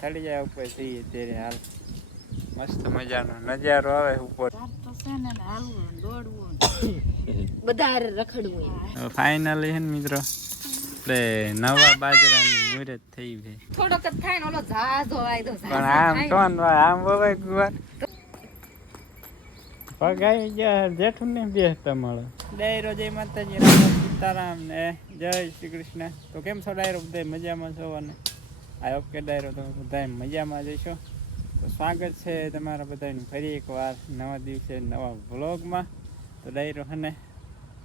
ચડી જાય ઉપર જઈએ ત્યારે હાલ મસ્ત મજાનો નજારો આવે ઉપર બધા રખડવું ફાઇનલી હે ને મિત્રો એટલે નવા બાજરાનું મુહૂર્ત થઈ ગઈ થોડોક જ થાય ને ઓલો ઝાઝો વાયદો પણ આમ કોણ આમ વવાય ગુવાર પગ આવી ગયા જેઠું ને બેસતા મળે ડાયરો જય માતાજી રામ સીતારામ ને જય શ્રી કૃષ્ણ તો કેમ છો ડાયરો બધા મજામાં છો અને આ ઓકે ડાયરો તમે બધા મજામાં જઈશો તો સ્વાગત છે તમારા બધાનું ફરી એકવાર નવા દિવસે નવા વ્લોગમાં તો ડાયરો અને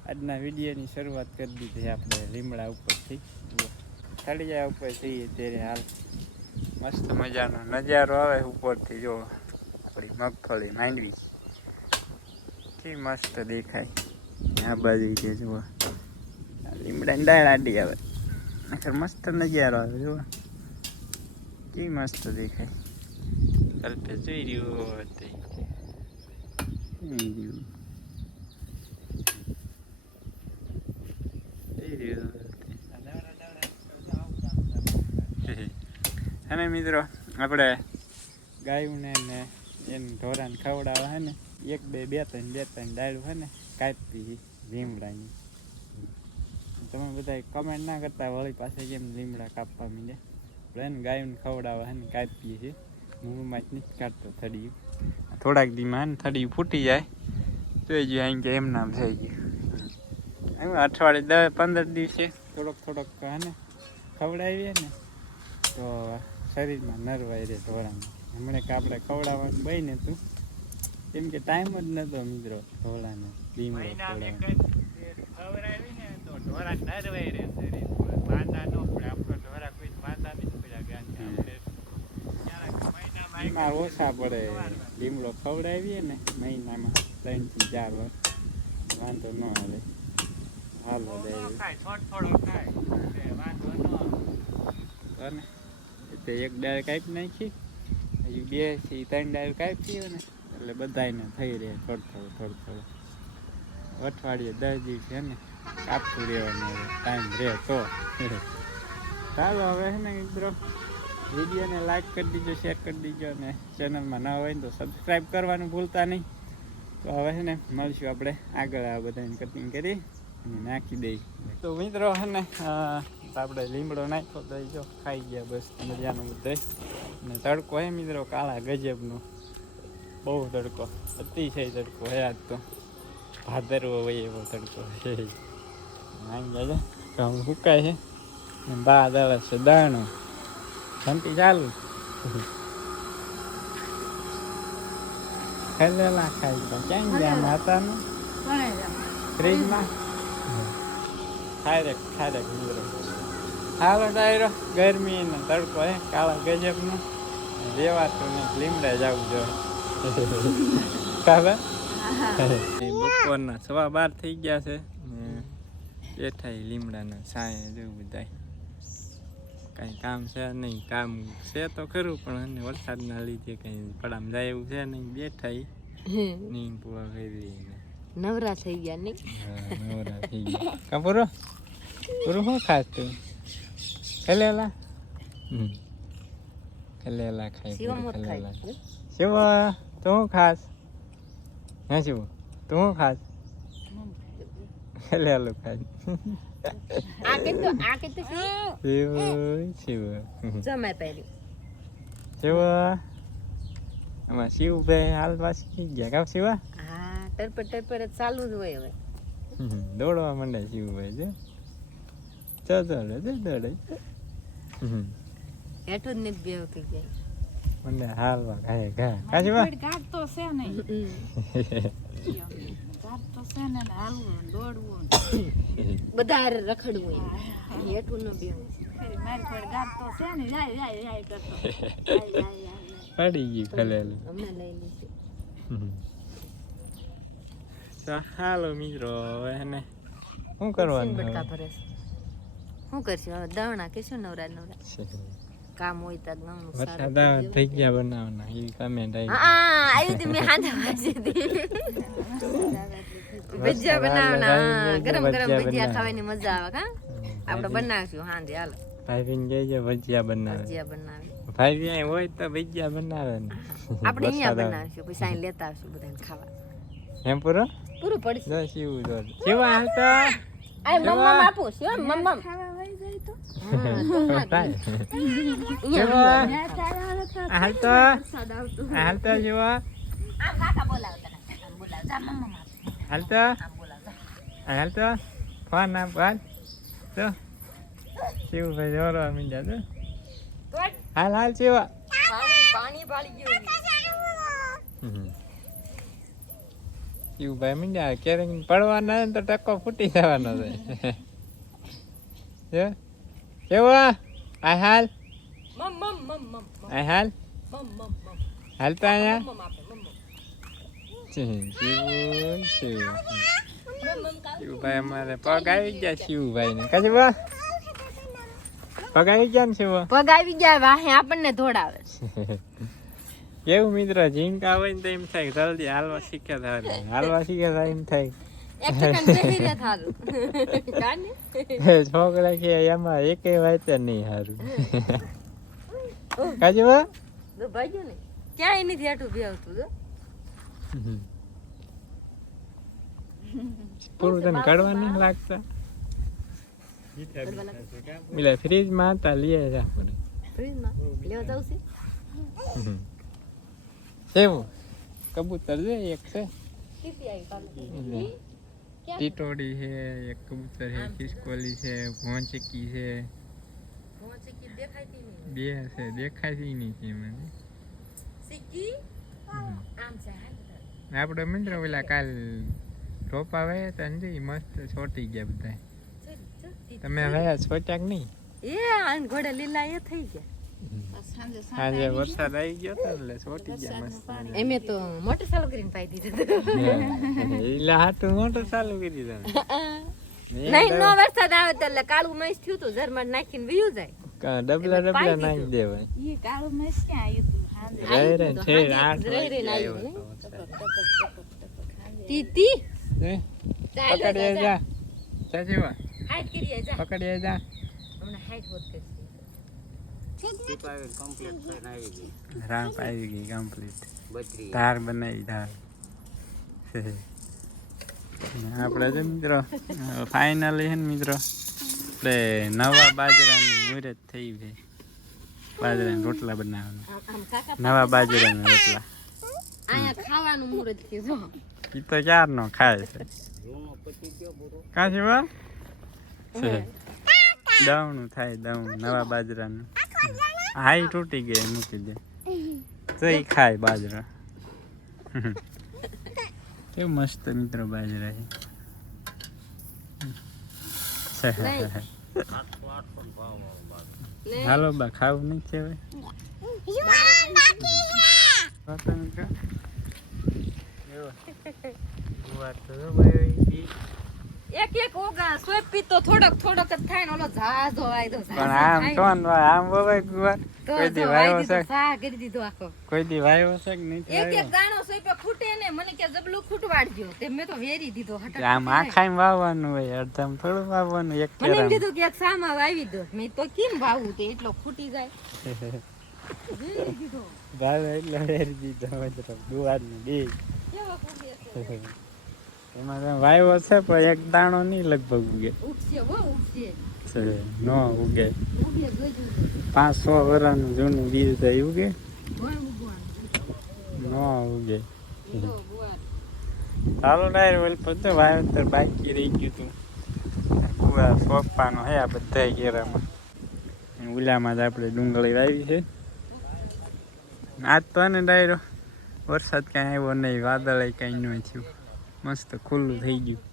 આજના વિડીયોની શરૂઆત કરી દીધી આપણે લીમડા ઉપરથી ચડી જાય ઉપર જઈએ ત્યારે હાલ મસ્ત મજાનો નજારો આવે ઉપરથી જો આપણી મગફળી માંડવી કે મસ્ત દેખાય આ બાજુ છે જુઓ લીમડાની ડાળ આડી આવે આખર મસ્ત નજારો આવે જુઓ કે મસ્ત દેખાય કલ્પે જોઈ રહ્યું અને મિત્રો આપણે ગાયું ને એને ઢોરાને ખવડાવવા હે ને એક બે ત્રણ ડાળું હે ને કાપી લીમડાની તમે બધા કમેન્ટ ના કરતા વળી પાસે કેમ લીમડા કાપવા મીડે આપણે એને ગાયોને ખવડાવવા હે ને કાપીએ છીએ મૂળમાં જ નથી કાઢતો થડિયું થોડાક દીમાં ને થડિયું ફૂટી જાય જોઈ જોઈએ અહીં કે એમ નામ થઈ ગયું અઠવાડિયે 10-15 દિવસે થોડોક હે ને ખવડાવીએ ને તો શરીરમાં નરવાઈ રહે ઢોરામાં હમણાં કે આપણે ખવડાવવાનું બને તું કેમ કે ટાઈમ જ નતો મિત્રો ઢોળાને લીમડો ખવડાવીને તો ઢોરા નરવાઈ રહે શરીર વાંધા ન પડે આપણો ઢોરા કોઈ વાંધા નહીં પડ્યા બીમાર ઓછા પડે લીમડો ખવડાવીએ ને મહિનામાં 3 થી 4 વાર વાંધો ન આવે હાલો થોડો ખાય વાંધો ન તે એક ડાળ કાપી નાખી હજુ 2 થી 3 ડાળ કાપી ને એટલે બધાને થઈ રહે થોડું અઠવાડિયે 10 દિવસ છે ને કાપતું રહેવાનું ટાઈમ રહે તો ચાલો હવે છે ને મિત્રો વિડીયોને લાઈક કરી દીજો શેર કરી દીજો અને ચેનલમાં ન હોય ને તો સબસ્ક્રાઈબ કરવાનું ભૂલતા નહીં તો હવે છે ને મળશું આપણે આગળ આ બધાને કટિંગ કરી અને નાખી દઈ તો મિત્રો છે ને આપણે લીમડો નાખ્યો તો જો ખાઈ ગયા બસ મજાનો બધે અને તડકો હે મિત્રો કાળા ગજબનો બહુ તડકો અતિશય તડકો હે આજ તો ભાદરવો હોય એવો તડકો છે માંગ્યા છે ઘઉં સુકાય છે ને બા દળે છે દાણો ઘંટી ચાલુ ખેલેલા ખાઈ ગયા ક્યાં ગયા માતાનું ફ્રીજમાં ખાય મિત્રો હાલો ડાયરો ગરમી ને તડકો હે કાળા ગજબનો રેવાતું ને લીમડા જવું જોઈએ બપોરના 12:15 થઈ ગયા છે બેઠા લીમડાના છાંયે જેવું બધા કઈ કામ છે નહીં કામ છે તો ખરું પણ વરસાદના લીધે કઈ પડામ જાય એવું છે નહીં બેઠા નીંદ પૂરા કરી નવરા થઈ ગયા નહીં નવરા થઈ ગયા કા પૂરું શું ખાસ તું ખેલેલા ખાઈ ખેલેલા શિવ તું ખાસ હે શિવ તું ખાસ ખેલેલું ખાસ શિવ આમાં શિવભાઈ હાલ પાછી ગયા કાપ શિવા ટરપર ચાલુ જ હોય હવે દોડવા માંડે શિવભાઈ છે દોડે હેઠો જ નથી બેવ થઈ જાય મને હાલવા કાય કાશીવા ગાટ તો છે નહીં ગાટ તો છે ને હાલવું દોડવું બધા રખડવું હેઠું ન બેવ મારી પર ગાટ તો છે ને જાય કરતો પડી ગઈ ખલેલું અમને લઈ લીધી તો હાલો મિત્રો એને શું કરવાનું બટકા ભરે શું કરશું હવે દાણા કે શું નવરા કામ હોય તો વરસાદ થઈ ગયા બનાવવાના એ કમેન્ટ આવી આવી મેં હાથે વાંચી હતી ભજીયા બનાવવાના ગરમ ભજીયા ખાવાની મજા આવે કા આપણે બનાવશું હાંજે હાલો ભાઈ જઈએ ભજીયા બનાવે બનાવી ભાઈ ત્યાં હોય તો ભજીયા બનાવે ને આપણે અહીંયા બનાવશું પછી અહીં લેતા આવશું બધાને ખાવા એમ પૂરો પૂરું પડશે જો શિવ જો શિવા હાલ તો આ મમ્મા આપો શિવ મમ્મા ખાવા વઈ જાય તો હાલ તો શિવા આમ કાકા બોલાવતા આમ બોલાવ જા મમ્મા હાલ તો ફોન આપ હાલ તો શિવભાઈ જોરવા મીંડ્યા તો હાલ શિવા પાણી પાણી ગયું શિવભાઈ મીંડ્યા ક્યારેક પડવાના તો ટકો ફૂટી જવાનો છે શિવા આ હાલ હાલ હાલતા અહીંયા શિવભાઈ અમારે પગ આવી ગયા શિવભાઈ ને કશું પગ આવી ગયા ને શિવ પગ આવી ગયા વાહે આપણને ધોડાવે કેવું મિત્ર ઝીંકા હોય ને તો એમ થાય જલ્દી હાલવા શીખે એમ થાય છોકરા કે એમાં એક વાત નહીં સારું કાજુ ક્યાંય નથી આટું બેવતું પૂરું તને કાઢવા નહીં લાગતા પેલા ફ્રીજ માં હતા લઈ આવ્યા આપણે એવું કબૂતર છે એક છે ટીટોડી છે એક કબૂતર છે ખિસકોલી છે ભોંચકી છે બે છે દેખાતી નહીં મને આપણે મિત્ર પેલા કાલ રોપા વાયા હતા ને મસ્ત છોટી ગયા બધા તમે વાયા છોટ્યા કે નહીં ઘોડે લીલા એ થઈ ગયા આજે વરસાદ આવી ગયો તો એટલે છોટી ગયા મસ્ત એમે તો મોટર ચાલુ કરીને પાઈ દીધું એલા હાટું મોટર ચાલુ કરી દીધું નહીં નો વરસાદ આવે તો એટલે કાળું મૈસ થયું તો ઝરમર નાખીને વયું જાય ડબલા નાખી દેવાય ઈ કાળું મૈસ ક્યાં આવ્યું તીતી પકડી જા ચાચીવા હાઈટ કરીએ જા પકડી જા હમણાં હાઈટ હોત કરશે રાપ આવી ગઈ કમ્પ્લીટ ધાર બનાવી ધાર આપણે જો મિત્રો ફાઇનલી છે ને મિત્રો એટલે નવા બાજરાનું મુહૂર્ત થઈ ગઈ બાજરાના રોટલા બનાવવાના નવા બાજરાના રોટલા આયા ખાવાનું મુહૂર્ત કીધું ઈ તો ક્યારનો ખાય છે કાશી વા દવણું થાય દવણું નવા બાજરાનું હાઈ તૂટી ગઈ મૂકી દે તો એ ખાય બાજરા કેવું મસ્ત મિત્રો બાજરા છે હાલો બા ખાવું નહીં છે એક એક ઓગા સોય પીતો થોડોક થોડોક જ થાય ને ઓલો જાજો વાયદો પણ આમ કોણ આમ બોવાય ગુવાર કોઈ દી વાયો છે સા કરી દીધો આખો કોઈ દી વાયો છે કે નહીં એક એક દાણો સોય પે ફૂટે ને મને કે જબલું ફૂટવાડજો તે મે તો વેરી દીધો હટ આમ આખાઈ વાવવાનું હોય અડધમ થોડું વાવવાનું એક મને એમ કીધું કે એક સામા વાવી દો મે તો કેમ વાવું કે એટલો ફૂટી જાય વેરી દીધો ભાવે એટલે વેરી દીધો મતલબ ગુવારની બે કેવો ફૂટી છે એમાં વાયો છે પણ એક દાણો નહીં લગભગ ઉગે ઉગશે વો ઉગશે નો ઉગે ઉગે જોજો 500 વર્ષનું જૂનું બીજ તો ઉગે હોય ઉગવાનું નો ઉગે તો ગુવાર ચાલો ડાયર ઓલ પછી વાવેતર બાકી રહી ગયું હતું ગુવાર સોંપવાનો હે આ બધા ઘેરામાં ઉલામાં જ આપણે ડુંગળી વાવી છે આજ તો ને ડાયરો વરસાદ કાંઈ આવ્યો નહીં વાદળ કાંઈ ન થયું મસ્ત ખુલ્લું થઈ ગયું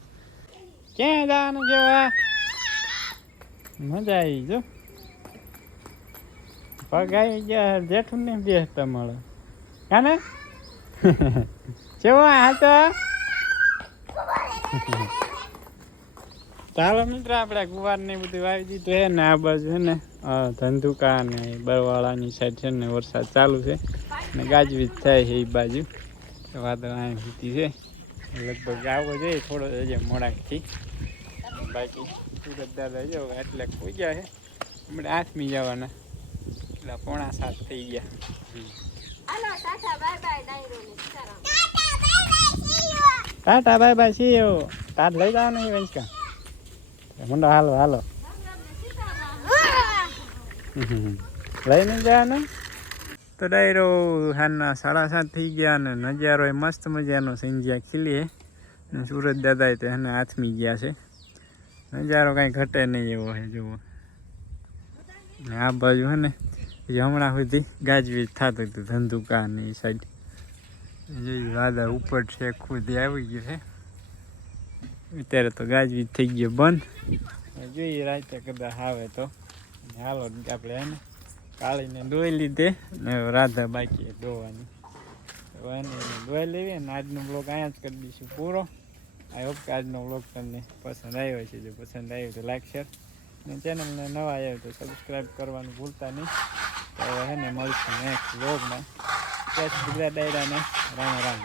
ક્યાં જવાનું કેવા મજા આવી જો પગ આવી ગયા જેઠું ને બેસતા મળે કાને કેવો હા તો ચાલો મિત્ર આપણે ગુવાર ને બધું વાવી દીધું છે ને આ બાજુ છે ને ધંધુકા ને બરવાળાની સાઈડ છે ને વરસાદ ચાલુ છે ને ગાજવીજ થાય છે એ બાજુ વાદળ અહીં વીતી છે લગભગ આવવો જોઈએ થોડો હજી મોડાથી બાકી સુરત દાદા જો એટલે કોઈ ગયા છે હમણાં આથમી જવાના એટલે એટલા 6:45 થઈ ગયા. હાલો ટાટા બાય બાય ડાયરો ને Sitaram. Tata bye bye see you. TAT લઈ જાવ ને વંશકા મુંડો હાલો હાલો લઈને જવાનું. તો ડાયરો હાલના 7:30 થઈ ગયા ને નજારો એ મસ્ત મજાનો સંજ્યા ખીલી ને સુરત દાદા તો એને હાથમી ગયા છે. નજારો કાંઈ ઘટે નહીં એવો છે જુઓ. ને આ બાજુ હે ને હમણાં સુધી ગાજવીજ થતું હતું ધંધુકા ને એ સાઈડ. જોયું દાદા ઉપર છે ખુદ આવી ગયું છે. અત્યારે તો ગાજવીજ થઈ ગયો બંધ. જોઈએ રાતે કદાચ આવે તો હાલો આપણે એને કાળીને દોઈ લીધે ને રાધા બાકી દોવાની એને દોઈ લેવી ને આજનો બ્લોગ અહીંયા જ કરી દઈશું પૂરો. આઈ હોપ કે આજનો બ્લોગ તમને પસંદ આવ્યો છે. જો પસંદ આવ્યો તો લાઈક શેર ને ચેનલને નવા આવ્યો તો સબસ્ક્રાઈબ કરવાનું ભૂલતા નહીં. તો હવે એને મળશું નેક્સ્ટ બ્લોગમાં. ગુજરાત ડાયરાને રામ રામ.